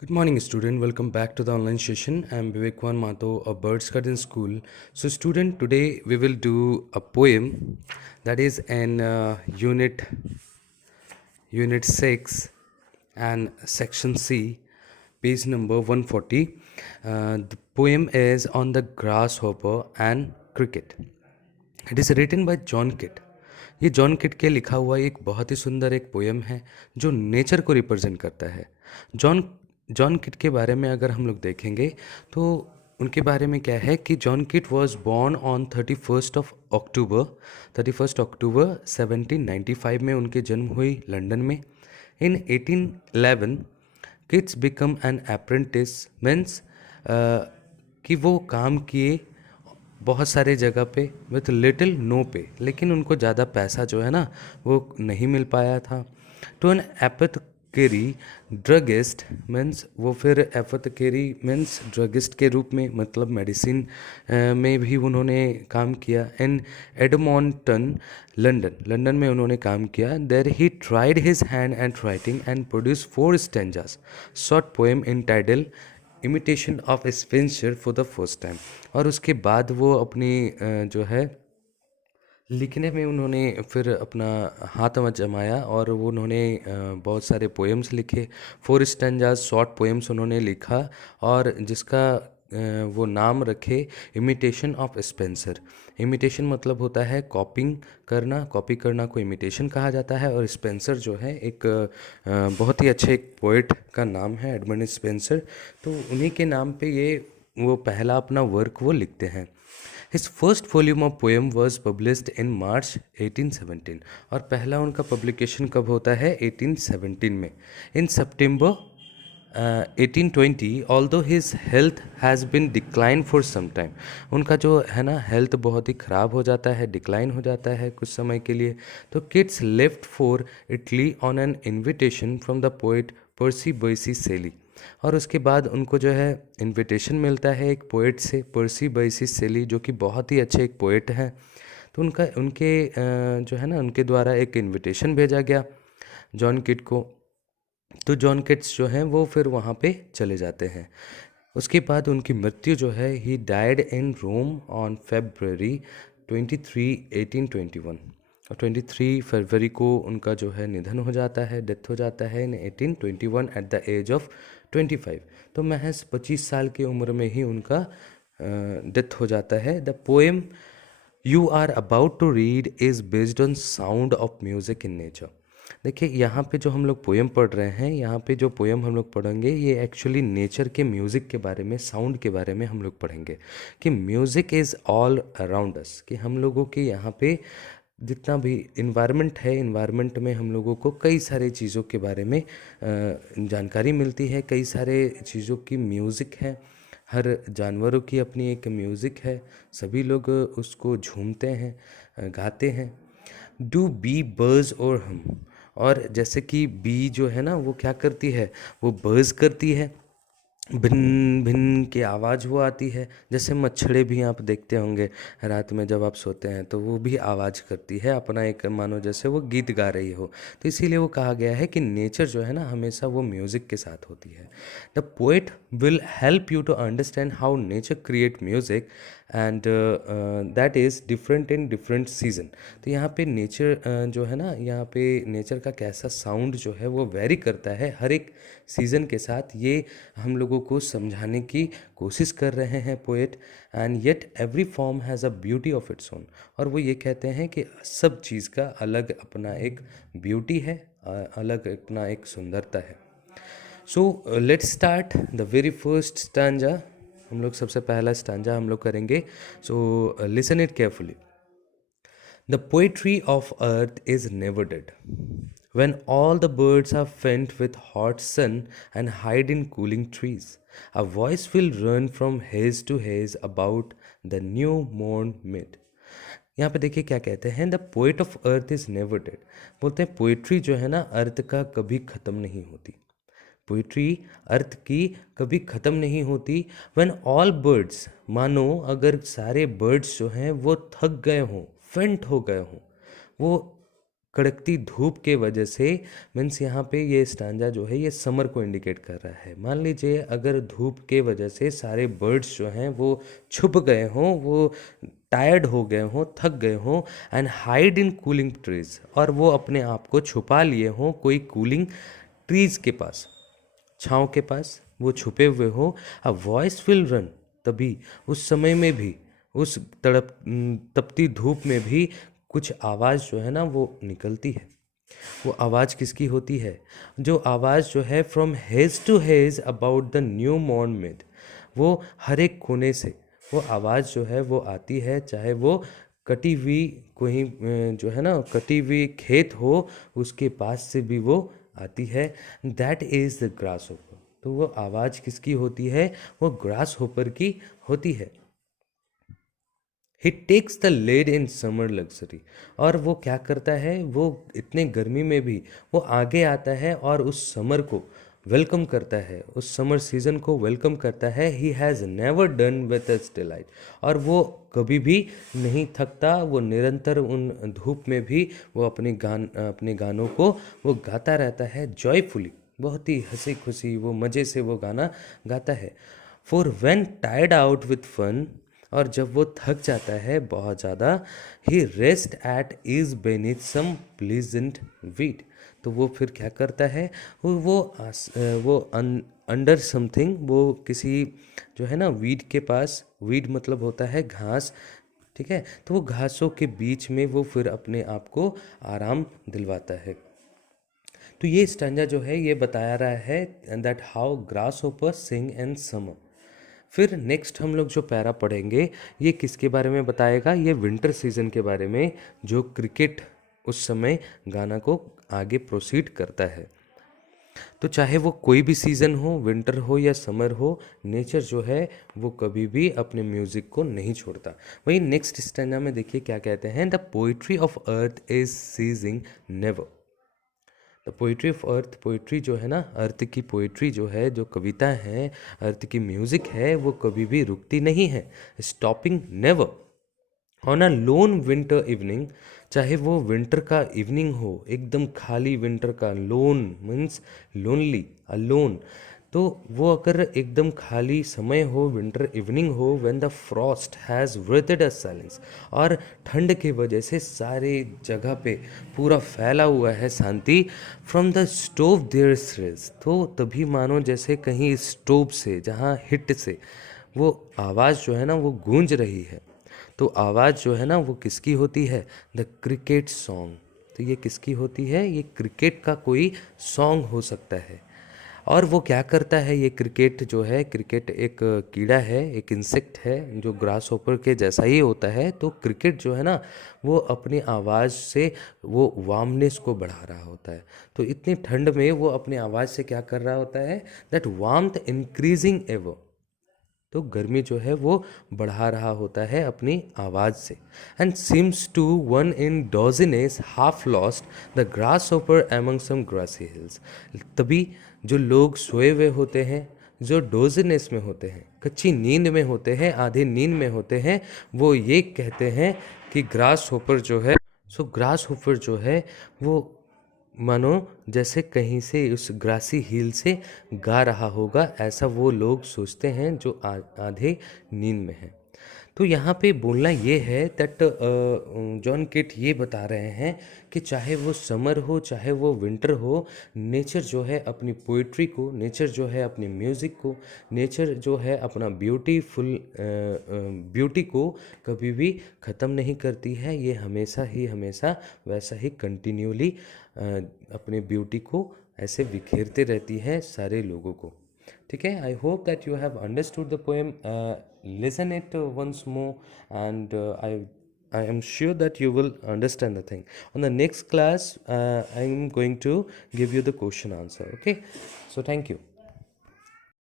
Good morning, student. Welcome back to the online session. I'm Vivekwan Mato of Birds Garden School. So, student, today we will do a poem that is in unit 6 and section C, page number 140. The poem is on the grasshopper and cricket. It is written by John Keats. ये John Keats के लिखा हुआ एक बहुत ही सुंदर एक poem है जो नेचर को रिप्रेजेंट करता है। जॉन जॉन किट के बारे में अगर हम लोग देखेंगे तो उनके बारे में क्या है कि John Keats was born on 31 October 1795 में उनके जन्म हुई लंदन में। In 1811 Keats become an apprentice means कि वो काम किए बहुत सारे जगह पे विथ लिटिल नो पे, लेकिन उनको ज़्यादा पैसा जो है ना वो नहीं मिल पाया था। टू एन एपथकेरी ड्रगिस्ट मीन्स वो फिर एपथकेरी मीन्स ड्रगिस्ट के रूप में मतलब मेडिसिन में भी उन्होंने काम किया। इन एडमोंटन लंदन में उन्होंने काम किया। There he tried his hand and writing and produce 4 stanzas short poem in title imitation of Spenser for the first time. और उसके बाद वो अपनी जो है लिखने में उन्होंने फिर अपना हाथ जमाया और वो उन्होंने बहुत सारे पोएम्स लिखे। 4 स्टेंजास शॉर्ट पोएम्स उन्होंने लिखा और जिसका वो नाम रखे इमिटेशन ऑफ स्पेंसर। इमिटेशन मतलब होता है कॉपी करना को इमिटेशन कहा जाता है। और स्पेंसर जो है एक बहुत ही अच्छे एक पोइट का नाम है, एडमंड स्पेंसर। तो उन्हीं के नाम पे ये वो पहला अपना वर्क वो लिखते हैं। His first volume of poem was published in March 1817। और पहला उनका पब्लिकेशन कब होता है? 1817 में। In September 1820 although his health has been declined for some time. उनका जो है ना हेल्थ बहुत ही ख़राब हो जाता है, डिक्लाइन हो जाता है कुछ समय के लिए। तो Keats left for Italy on an invitation from the poet Percy Bysshe Shelley. और उसके बाद उनको जो है इनविटेशन मिलता है एक पोइट से, पर्सी बायसी शेली, जो कि बहुत ही अच्छे एक पोइट हैं। तो उनके जो है ना उनके द्वारा एक इनविटेशन भेजा गया जॉन किट को। तो जॉन किट्स जो हैं वो फिर वहाँ पे चले जाते हैं। उसके बाद उनकी मृत्यु जो है ही died in Rome on February 23, 1821। और 23 फरवरी को उनका जो है निधन हो जाता है, डेथ हो जाता है इन 1821 एट द एज ऑफ 25। तो महज 25 साल की उम्र में ही उनका डेथ हो जाता है। The poem you are about to read is based on sound of music in nature. देखिए यहाँ पे जो हम लोग पोएम पढ़ रहे हैं, यहाँ पे जो पोएम हम लोग पढ़ेंगे ये एक्चुअली नेचर के म्यूज़िक के बारे में, साउंड के बारे में हम लोग पढ़ेंगे कि music is all around us. कि हम लोगों के यहाँ पे जितना भी इन्वायरमेंट है, इन्वायरमेंट में हम लोगों को कई सारे चीज़ों के बारे में जानकारी मिलती है, कई सारे चीज़ों की म्यूज़िक है। हर जानवरों की अपनी एक म्यूज़िक है, सभी लोग उसको झूमते हैं, गाते हैं। डू बी बर्ज और हम। और जैसे कि बी जो है ना वो क्या करती है, वो बर्ज करती है, भिन भिन की आवाज़ वो आती है। जैसे मच्छरें भी आप देखते होंगे रात में जब आप सोते हैं तो वो भी आवाज़ करती है अपना एक, मानो जैसे वो गीत गा रही हो। तो इसीलिए वो कहा गया है कि नेचर जो है ना हमेशा वो म्यूज़िक के साथ होती है। The poet will help you to understand how nature create music and that is different in different season. तो यहाँ पे नेचर जो है ना, यहाँ पे नेचर का कैसा साउंड जो है वो वेरी करता है हर एक सीज़न के साथ। ये हम लोगों को समझाने की कोशिश कर रहे हैं poet. And yet every form has a beauty of its own. और वो ये कहते हैं कि सब चीज़ का अलग अपना एक ब्यूटी है, अलग अपना एक सुंदरता है। So let's start the very first stanza. हम लोग सबसे पहला स्टांजा हम लोग करेंगे। So listen it carefully. The poetry of earth is never dead. When all the birds are faint with hot sun and hide in cooling trees, a voice will run from haze to haze about the new morn mid. यहाँ पे देखिए क्या कहते हैं, the poet of earth is never dead. बोलते हैं poetry जो है ना अर्थ का कभी ख़त्म नहीं होती। पोइट्री अर्थ की कभी ख़त्म नहीं होती। व्हेन ऑल बर्ड्स, मानो अगर सारे बर्ड्स जो हैं वो थक गए हों, फेंट हो गए हों, वो कड़कती धूप के वजह से, मीन्स यहाँ पे ये स्टांजा जो है ये समर को इंडिकेट कर रहा है। मान लीजिए अगर धूप के वजह से सारे बर्ड्स जो हैं वो छुप गए हों, वो टायर्ड हो गए हों, थक गए हों, and hide in cooling trees, और वो अपने आप को छुपा लिए हों कोई कूलिंग ट्रीज के पास, छाँव के पास वो छुपे हुए हो, अ वॉइस विल रन, तभी उस समय में भी, उस तपती धूप में भी कुछ आवाज़ जो है ना वो निकलती है। वो आवाज़ किसकी होती है? जो आवाज़ जो है from hedge to hedge about the new मॉर्न मिड, वो हर एक कोने से वो आवाज़ जो है वो आती है, चाहे वो कटी हुई कोई जो है ना कटी हुई खेत हो उसके पास से भी वो आती है। That is the grass hopper. तो वो आवाज़ किसकी होती है? वो ग्रास होपर की होती है। He takes the lead in summer luxury, और वो क्या करता है, वो इतने गर्मी में भी वो आगे आता है और उस समर को वेलकम करता है, उस समर सीजन को वेलकम करता है। He has never done with its delight, और वो कभी भी नहीं थकता, वो निरंतर उन धूप में भी वो अपने गानों को वो गाता रहता है जॉयफुली, बहुत ही हंसी खुशी वो मज़े से वो गाना गाता है। For when tired out with fun, और जब वो थक जाता है बहुत ज़्यादा, he rest at ease beneath some pleasant weed, तो वो फिर क्या करता है, वो अंडर समथिंग, वो किसी जो है ना वीड के पास, वीड मतलब होता है घास, ठीक है, तो वो घासों के बीच में वो फिर अपने आप को आराम दिलवाता है। तो ये स्टैंजा जो है ये बताया रहा है that how grasshopper sing in summer. फिर नेक्स्ट हम लोग जो पैरा पढ़ेंगे ये किसके बारे में बताएगा? ये विंटर सीजन के बारे में, जो क्रिकेट उस समय गाना को आगे प्रोसीड करता है। तो चाहे वो कोई भी सीज़न हो, विंटर हो या समर हो, नेचर जो है वो कभी भी अपने म्यूज़िक को नहीं छोड़ता। वहीं नेक्स्ट स्टैंजा में देखिए क्या कहते हैं, the poetry of earth is ceasing never. The poetry of earth, poetry जो है ना, अर्थ की पोइट्री जो है, जो कविता है, अर्थ की म्यूज़िक है, वो कभी भी रुकती नहीं है, stopping never. On a loan winter evening, चाहे वो विंटर का इवनिंग हो, एकदम खाली विंटर का, लोन मीन्स लोनली, अलोन, तो वो अगर एकदम खाली समय हो, विंटर इवनिंग हो, when the frost has wrought a silence, और ठंड के वजह से सारे जगह पे पूरा फैला हुआ है शांति, फ्रॉम द स्टोव देयर स्रेज, तो तभी मानो जैसे कहीं स्टोव से, जहाँ हिट से वो आवाज़ जो है ना वो गूंज रही है। तो आवाज़ जो है ना वो किसकी होती है? The cricket song. तो ये किसकी होती है? ये क्रिकेट का कोई सॉन्ग हो सकता है। और वो क्या करता है ये क्रिकेट जो है, क्रिकेट एक कीड़ा है, एक इंसेक्ट है जो ग्रास होपर के जैसा ही होता है। तो क्रिकेट जो है ना वो अपनी आवाज़ से वो वार्मनेस को बढ़ा रहा होता है। तो इतनी ठंड में वो अपनी आवाज़ से क्या कर रहा होता है? दैट वार्मथ इंक्रीजिंग एवर, तो गर्मी जो है वो बढ़ा रहा होता है अपनी आवाज़ से। And seems to one in dizziness half lost the grasshopper among some grassy hills, तभी जो लोग सोए हुए होते हैं, जो डोजिनेस में होते हैं, कच्ची नींद में होते हैं, आधी नींद में होते हैं, वो ये कहते हैं कि ग्रास होपर जो है, सो ग्रास होपर जो है वो मानो जैसे कहीं से उस ग्रासी हिल से गा रहा होगा, ऐसा वो लोग सोचते हैं जो आधे नींद में हैं। तो यहाँ पे बोलना ये है दैट जॉन केट ये बता रहे हैं कि चाहे वो समर हो, चाहे वो विंटर हो, नेचर जो है अपनी पोइट्री को, नेचर जो है अपनी म्यूज़िक को, नेचर जो है अपना ब्यूटी को कभी भी ख़त्म नहीं करती है। ये हमेशा वैसा ही कंटिन्यूली अपने ब्यूटी को ऐसे बिखेरते रहती है सारे लोगों को। ठीक है, I hope that you have understood the poem, listen it once more, and I am sure that you will understand the thing. On the next class I am going to give you the question answer. Okay, so thank you.